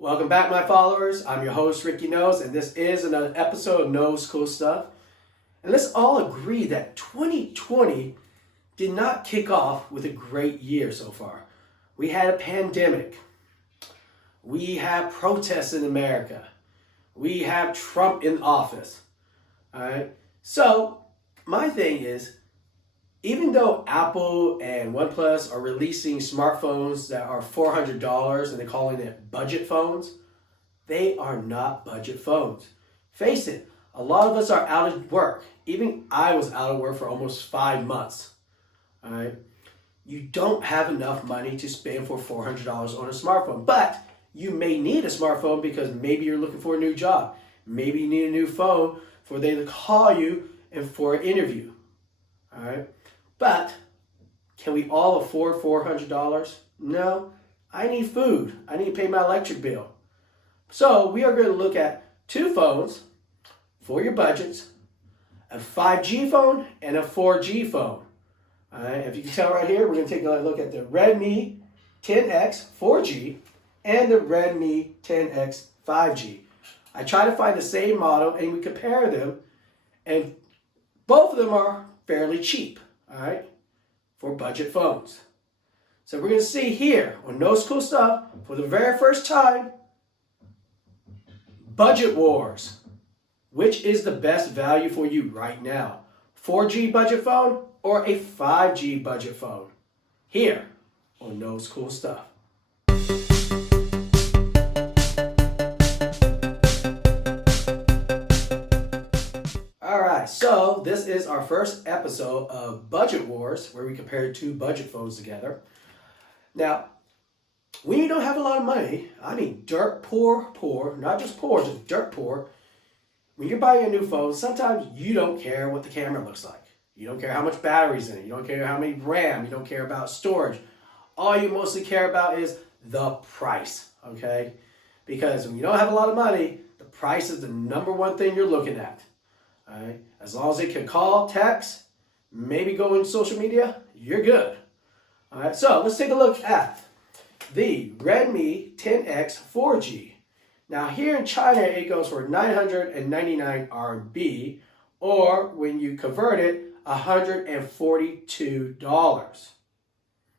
Welcome back, my followers. I'm your host, Ricky Knoles, and this is another episode of Knoles Cool Stuff. And let's all agree that 2020 did not kick off with a great year so far. We had a pandemic. We have protests in America. We have Trump in office. All right. So my thing is, even though Apple and OnePlus are releasing smartphones that are $400 and they're calling it budget phones, they are not budget phones. Face it, a lot of us are out of work. Even I was out of work for almost 5 months. All right. You don't have enough money to spend for $400 on a smartphone, but you may need a smartphone because maybe you're looking for a new job. Maybe you need a new phone for them to call you and for an interview. All right. But can we all afford $400? No. I need food. I need to pay my electric bill. So we are going to look at two phones for your budgets, a 5G phone and a 4G phone. All right. If you can tell right here, we're going to take a look at the Redmi 10X 4G and the Redmi 10X 5G. I try to find the same model and we compare them, and both of them are fairly cheap. All right, for budget phones. So we're going to see here on Knoles Cool Stuff for the very first time, budget wars. Which is the best value for you right now? 4G budget phone or a 5G budget phone? Here on Knoles Cool Stuff. Alright, so this is our first episode of Budget Wars, where we compare two budget phones together. Now, when you don't have a lot of money, I mean dirt poor, not just poor, just dirt poor, when you're buying a new phone, sometimes you don't care what the camera looks like. You don't care how much battery's in it. You don't care how many RAM. You don't care about storage. All you mostly care about is the price, okay? Because when you don't have a lot of money, the price is the number one thing you're looking at. All right. As long as it can call, text, maybe go in social media, you're good. All right. So let's take a look at the Redmi 10X 4G. Now here in China, it goes for 999 RMB, or when you convert it, $142.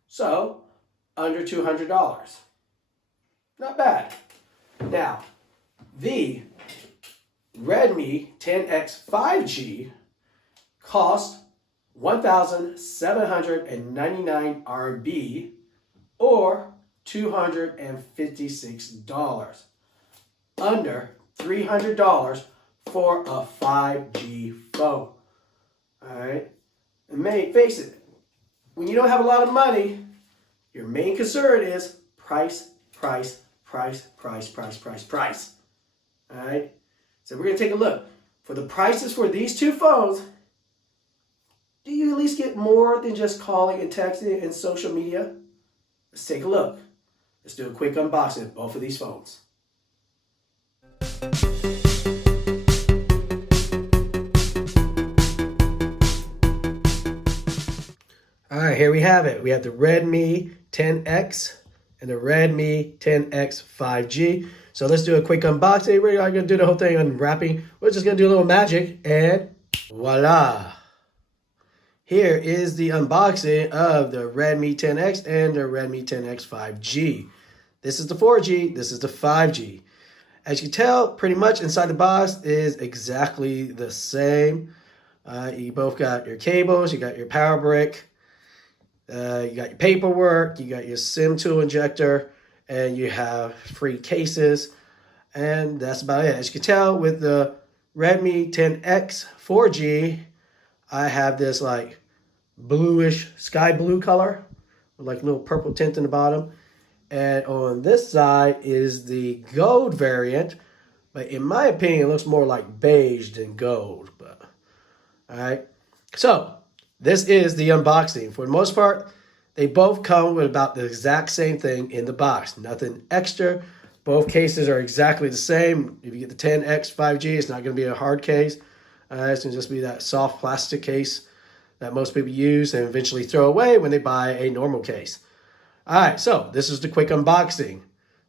So under $200. Not bad. Now, the Redmi 10X 5G cost 1,799 RMB or $256. Under $300 for a 5G phone. Alright? And face it, when you don't have a lot of money, your main concern is price. Alright? So we're going to take a look. For the prices for these two phones, do you at least get more than just calling and texting and social media? Let's take a look. Let's do a quick unboxing of both of these phones. All right, here we have it. We have the Redmi 10X and the Redmi 10X 5G. So let's do a quick unboxing. We're not going to do the whole thing unwrapping. We're just going to do a little magic and voila. Here is the unboxing of the Redmi 10X and the Redmi 10X 5G. This is the 4G. This is the 5G. As you can tell, pretty much inside the box is exactly the same. You both got your cables. You got your power brick. You got your paperwork. You got your SIM tool injector. And you have free cases, and that's about it. As you can tell with the Redmi 10X 4G, I have this like bluish, sky blue color with like a little purple tint in the bottom. And on this side is the gold variant, but in my opinion, it looks more like beige than gold. But all right, so this is the unboxing. For the most part, they both come with about the exact same thing in the box. Nothing extra. Both cases are exactly the same. If you get the 10X 5G, it's not going to be a hard case. It's going to just be that soft plastic case that most people use and eventually throw away when they buy a normal case. All right, so this is the quick unboxing.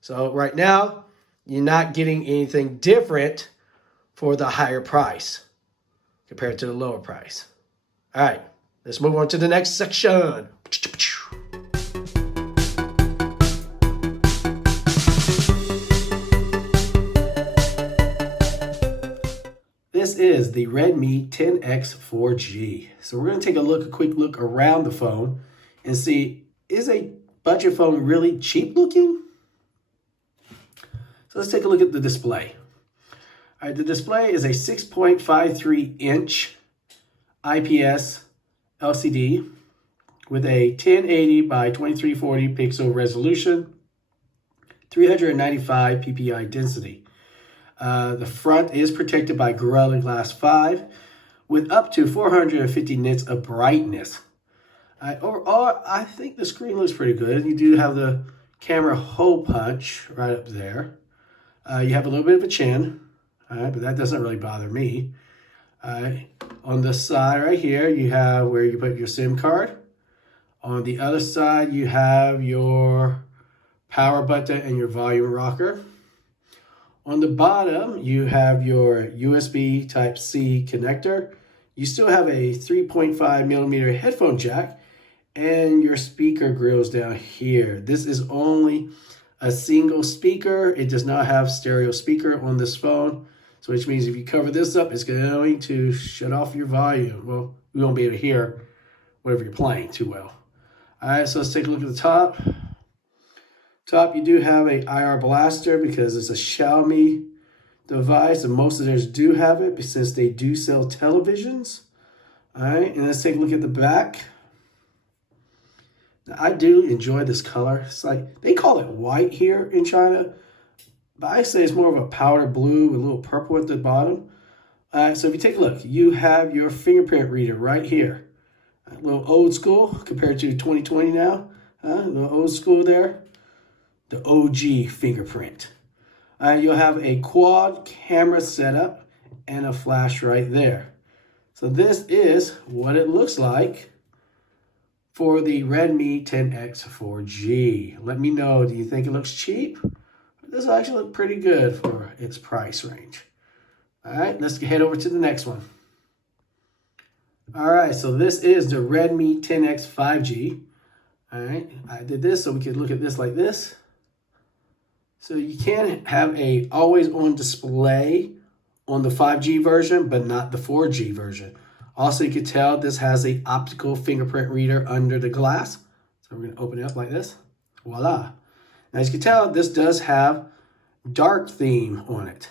So right now, you're not getting anything different for the higher price compared to the lower price. All right, let's move on to the next section. This is the Redmi 10X4G. So we're going to take a quick look around the phone and see, is a budget phone really cheap looking? So let's take a look at the display. All right, the display is a 6.53-inch IPS LCD with a 1080 by 2340 pixel resolution, 395 ppi density. The front is protected by Gorilla Glass 5 with up to 450 nits of brightness. Overall, I think the screen looks pretty good. You do have the camera hole punch right up there. You have a little bit of a chin, but that doesn't really bother me. On the side right here, you have where you put your SIM card. On the other side, you have your power button and your volume rocker. On the bottom, you have your USB Type-C connector. You still have a 3.5 millimeter headphone jack and your speaker grills down here. This is only a single speaker. It does not have stereo speaker on this phone. So which means if you cover this up, it's going to shut off your volume. Well, we won't be able to hear whatever you're playing too well. All right, so let's take a look at the top. Top, you do have a IR blaster because it's a Xiaomi device, and most of theirs do have it since they do sell televisions. All right, and let's take a look at the back. Now, I do enjoy this color. It's like, they call it white here in China, but I say it's more of a powder blue with a little purple at the bottom. All right, so if you take a look, you have your fingerprint reader right here. A little old school compared to 2020 now. A little old school there. The OG fingerprint. You'll have a quad camera setup and a flash right there. So this is what it looks like for the Redmi 10X4G. Let me know, do you think it looks cheap? This actually looks pretty good for its price range. All right, let's head over to the next one. All right, so this is the Redmi 10X 5G. All right, I did this so we could look at this like this. So you can have a always on display on the 5G version, but not the 4G version. Also, you can tell this has a optical fingerprint reader under the glass. So we're going to open it up like this. Voila. Now, as you can tell, this does have dark theme on it.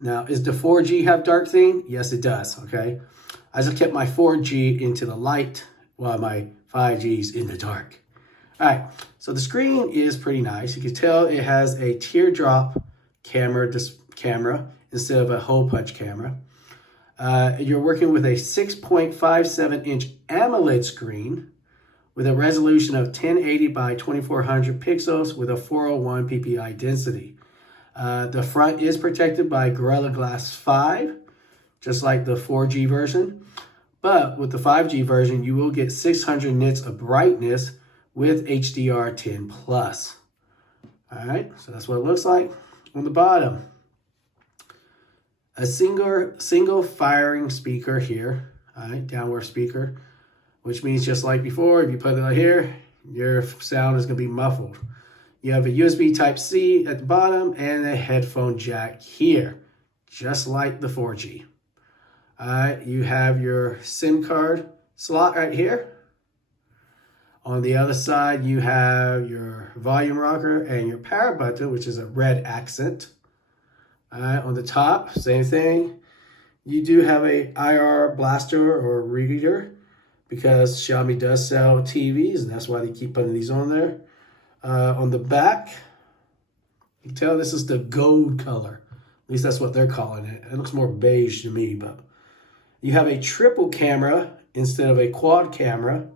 Now, does the 4G have dark theme? Yes, it does, okay? I just kept my 4G into the light while my 5G is in the dark. All right, so the screen is pretty nice. You can tell it has a teardrop camera instead of a hole punch camera. You're working with a 6.57-inch AMOLED screen with a resolution of 1080 by 2400 pixels with a 401 ppi density. The front is protected by Gorilla Glass 5, just like the 4G version. But with the 5G version, you will get 600 nits of brightness with HDR10+. All right, so that's what it looks like. On the bottom, a single firing speaker here, all right, downward speaker, which means just like before, if you put it right here, your sound is going to be muffled. You have a USB Type-C at the bottom and a headphone jack here, just like the 4G. All right, you have your SIM card slot right here. On the other side, you have your volume rocker and your power button, which is a red accent. On the top, same thing. You do have a IR blaster or reader because Xiaomi does sell TVs, and that's why they keep putting these on there. On the back, you can tell this is the gold color. At least that's what they're calling it. It looks more beige to me, but you have a triple camera instead of a quad camera.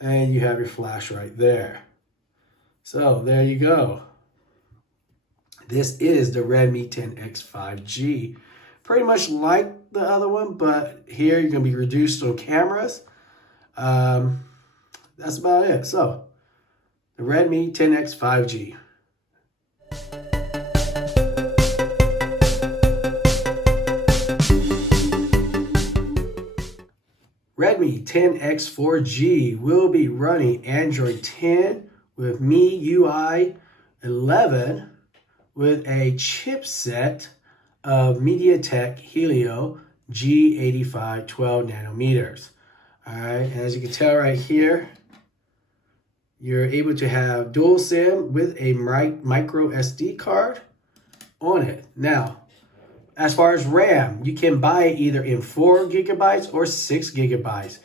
And you have your flash right there. So there you go. This is the Redmi 10X 5G. Pretty much like the other one, but here you're going to be reduced on cameras. That's about it. So the Redmi 10X 5G. Redmi 10X4G will be running Android 10 with MIUI 11 with a chipset of MediaTek Helio G85 12 nanometers. All right, as you can tell right here, you're able to have dual SIM with a micro SD card on it. Now, as far as RAM, you can buy it either in 4 gigabytes or 6 gigabytes,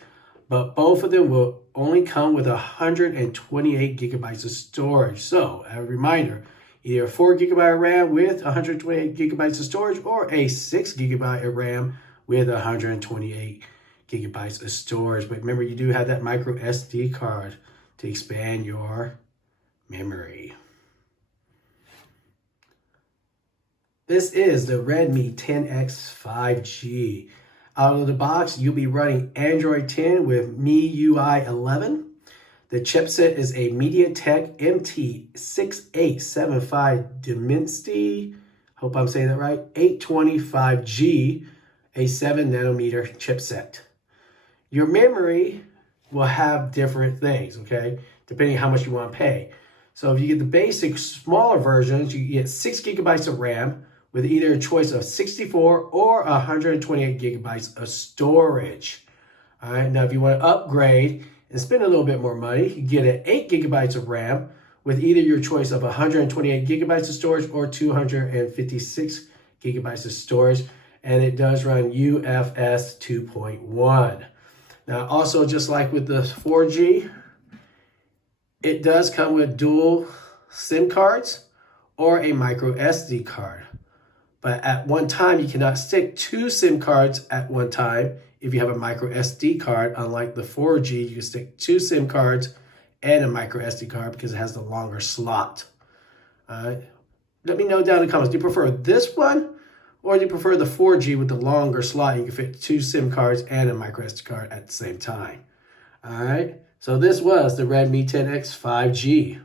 but both of them will only come with 128 gigabytes of storage. So, a reminder, either 4 gigabyte RAM with 128 gigabytes of storage or a 6 gigabyte of RAM with 128 gigabytes of storage. But remember, you do have that micro SD card to expand your memory. This is the Redmi 10X 5G. Out of the box, you'll be running Android 10 with MIUI 11. The chipset is a MediaTek MT6875 Dimensity, hope I'm saying that right, 825G, a 7 nanometer chipset. Your memory will have different things, okay, depending on how much you want to pay. So if you get the basic smaller versions, you get 6 gigabytes of RAM with either a choice of 64 or 128 gigabytes of storage. All right, now if you want to upgrade and spend a little bit more money, you get an 8 gigabytes of RAM with either your choice of 128 gigabytes of storage or 256 gigabytes of storage, and it does run UFS 2.1. Now, also, just like with the 4G, it does come with dual SIM cards or a micro SD card. But at one time, you cannot stick 2 SIM cards at one time. If you have a micro SD card, unlike the 4G, you can stick 2 SIM cards and a micro SD card because it has the longer slot. Let me know down in the comments, do you prefer this one or do you prefer the 4G with the longer slot? You can fit 2 SIM cards and a micro SD card at the same time. All right, so this was the Redmi 10X 5G.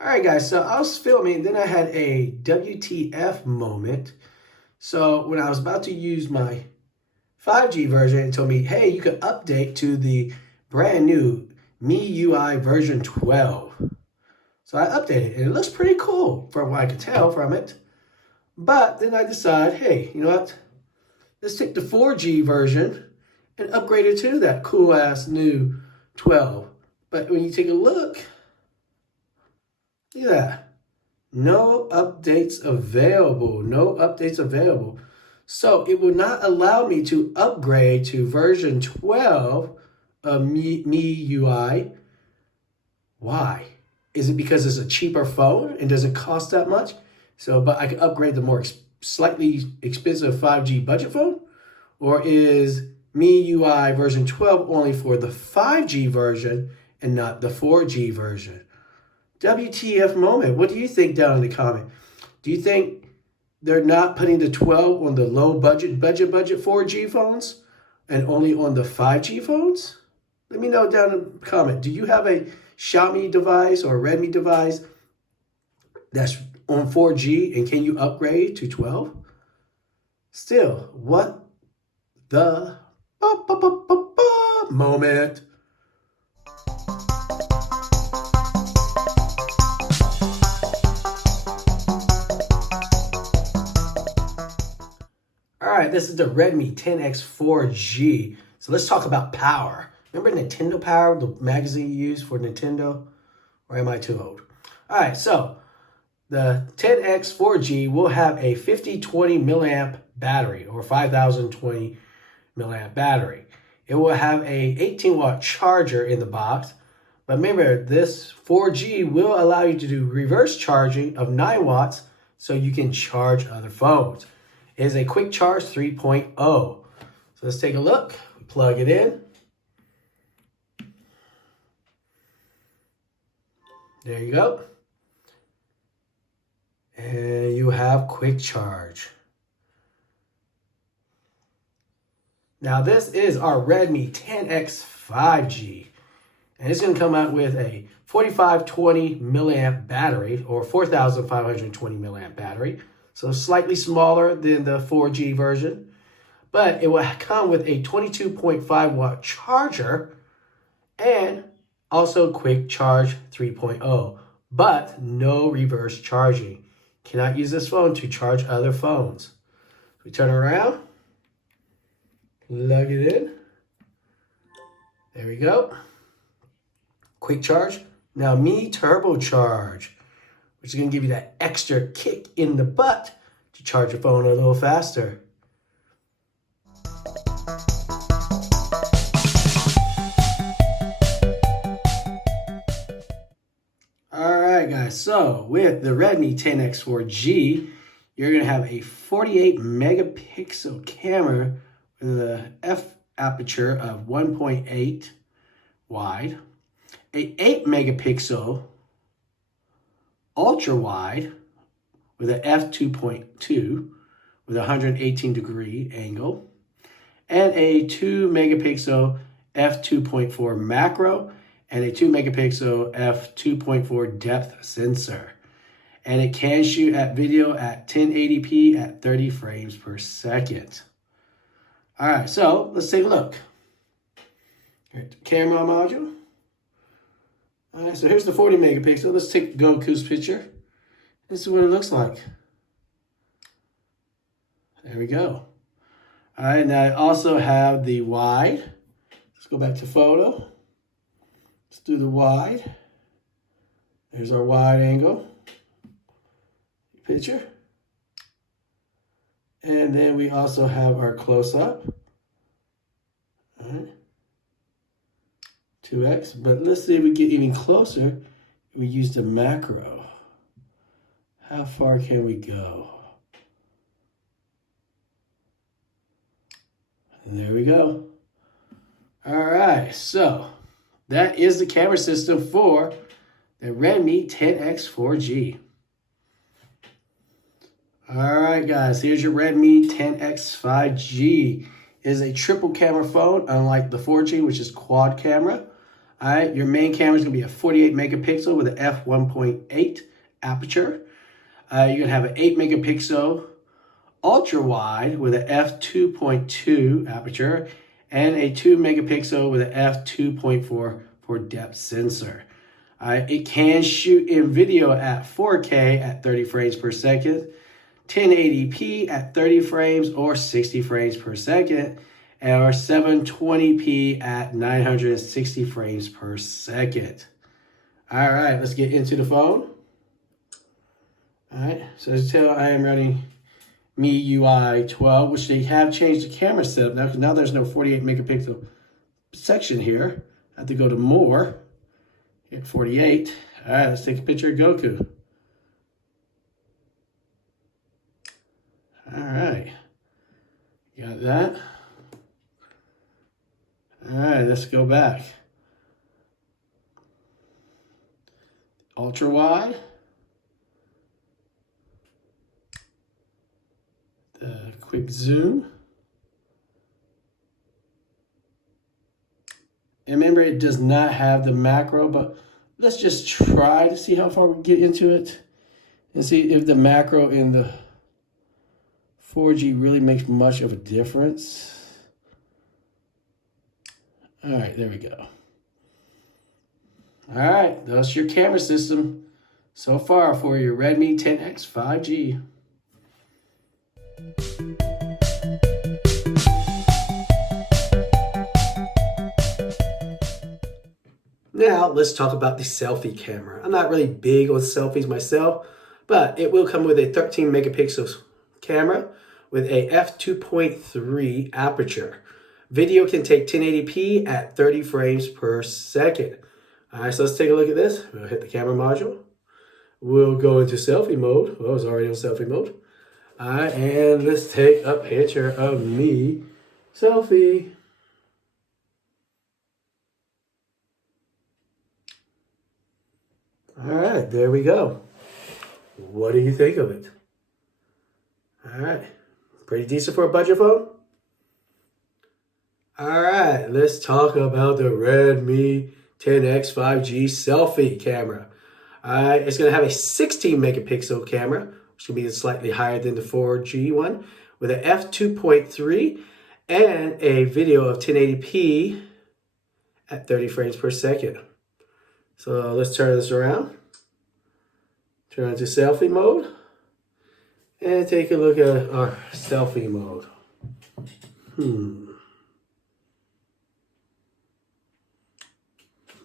Alright guys, so I was filming, then I had a WTF moment. So when I was about to use my 5G version, it told me, hey, you could update to the brand new MIUI version 12. So I updated, and it looks pretty cool from what I could tell from it. But then I decided, hey, you know what? Let's take the 4G version and upgrade it to that cool ass new 12. But when you take a look at that. No updates available. No updates available. So it will not allow me to upgrade to version 12 of MIUI. Why? Is it because it's a cheaper phone and doesn't cost that much? So, but I can upgrade the more slightly expensive 5G budget phone? Or is MIUI version 12 only for the 5G version and not the 4G version? WTF moment. What do you think down in the comment? Do you think they're not putting the 12 on the low budget 4G phones and only on the 5G phones? Let me know down in the comment. Do you have a Xiaomi device or a Redmi device that's on 4G and can you upgrade to 12? Still, what the moment? All right, this is the Redmi 10X4G. So let's talk about power. Remember Nintendo Power, the magazine you use for Nintendo? Or am I too old? All right, so the 10X4G will have a 5020 milliamp battery or 5020 milliamp battery. It will have a 18-watt charger in the box. But remember, this 4G will allow you to do reverse charging of 9 watts so you can charge other phones. It is a quick charge 3.0. So let's take a look. Plug it in. There you go. And you have quick charge. Now this is our Redmi 10X 5G. And it's going to come out with a 4520 milliamp battery or 4520 milliamp battery. So slightly smaller than the 4G version. But it will come with a 22.5 watt charger and also quick charge 3.0. But no reverse charging. Cannot use this phone to charge other phones. We turn it around. Plug it in. There we go. Quick charge. Now me turbocharge, which is going to give you that extra kick in the butt to charge your phone a little faster. Alright guys, so with the Redmi 10X4G, you're going to have a 48 megapixel camera with a f aperture of 1.8 wide, a 8 megapixel ultra wide with an f2.2 with a 118 degree angle, and a 2 megapixel f2.4 macro and a 2 megapixel f2.4 depth sensor. And it can shoot at video at 1080p at 30 frames per second. All right, so let's take a look. Here's the camera module. All right, so here's the 40 megapixel. Let's take Goku's picture. This is what it looks like. There we go. All right, now I also have the wide. Let's go back to photo. Let's do the wide. There's our wide angle picture. And then we also have our close-up. All right. 2x. But let's see if we get even closer. We use the macro. How far can we go? And there we go. All right, so that is the camera system for the Redmi 10X4G. All right, guys, here's your Redmi 10X5G. It is a triple camera phone, unlike the 4G, which is quad camera. All right, your main camera is going to be a 48 megapixel with an f1.8 aperture. You're going to have an 8 megapixel ultra wide with an f2.2 aperture and a 2 megapixel with an f2.4 for depth sensor. It can shoot in video at 4K at 30 frames per second, 1080p at 30 frames or 60 frames per second, or 720p at 960 frames per second. All right, let's get into the phone. All right, so as you tell, I am running MIUI 12, which they have changed the camera setup now, because now there's no 48 megapixel section here. I have to go to more, hit 48. All right, let's take a picture of Goku. All right, got that. All right, let's go back. Ultra wide. The quick zoom. And remember, it does not have the macro, but let's just try to see how far we get into it and see if the macro in the 4G really makes much of a difference. All right, there we go. All right, that's your camera system so far for your Redmi 10X 5G. Now, let's talk about the selfie camera. I'm not really big on selfies myself, but it will come with a 13 megapixel camera with a f2.3 aperture. Video can take 1080p at 30 frames per second. All right, so let's take a look at this. We'll hit the camera module. We'll go into selfie mode. Oh, it's already on selfie mode. All right, and let's take a picture of me. Selfie. All right, there we go. What do you think of it? All right, pretty decent for a budget phone? All right, let's talk about the Redmi 10X 5G selfie camera. It's going to have a 16 megapixel camera, which will be slightly higher than the 4G one, with an f2.3 and a video of 1080p at 30 frames per second. So let's turn this around. Turn it to selfie mode. And take a look at our selfie mode.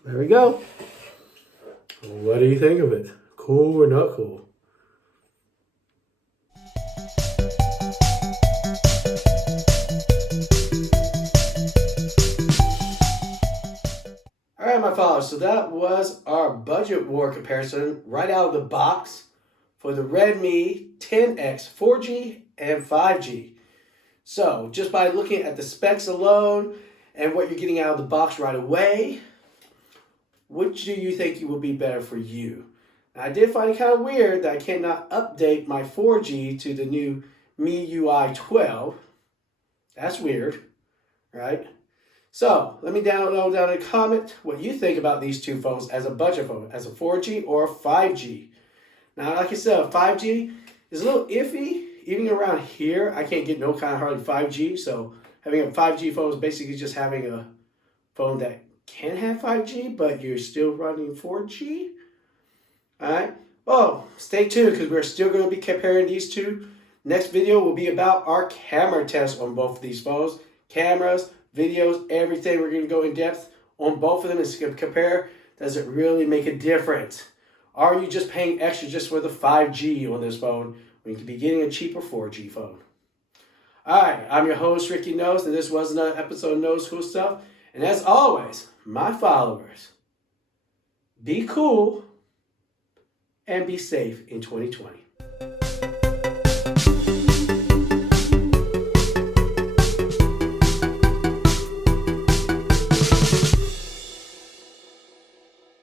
There we go. What do you think of it? Cool or not cool? All right, my followers, so that was our budget war comparison right out of the box for the Redmi 10X 4G and 5G. So just by looking at the specs alone and what you're getting out of the box right away, which do you think will be better for you? Now, I did find it kind of weird that I cannot update my 4G to the new MIUI 12. That's weird, right? So let me know down in the comment what you think about these two phones as a budget phone, as a 4G or a 5G. Now, like I said, a 5G is a little iffy. Even around here, I can't get no kind of hardly 5G. So having a 5G phone is basically just having a phone that can have 5G, but you're still running 4G. All right. Oh, stay tuned because we're still going to be comparing these two. Next video will be about our camera test on both of these phones. Cameras, videos, everything. We're going to go in depth on both of them and compare. Does it really make a difference? Are you just paying extra just for the 5G on this phone when you could be getting a cheaper 4G phone? All right, I'm your host, Ricky Knoles, and this was another episode of Knoles Cool Stuff. And as always, my followers, be cool and be safe in 2020.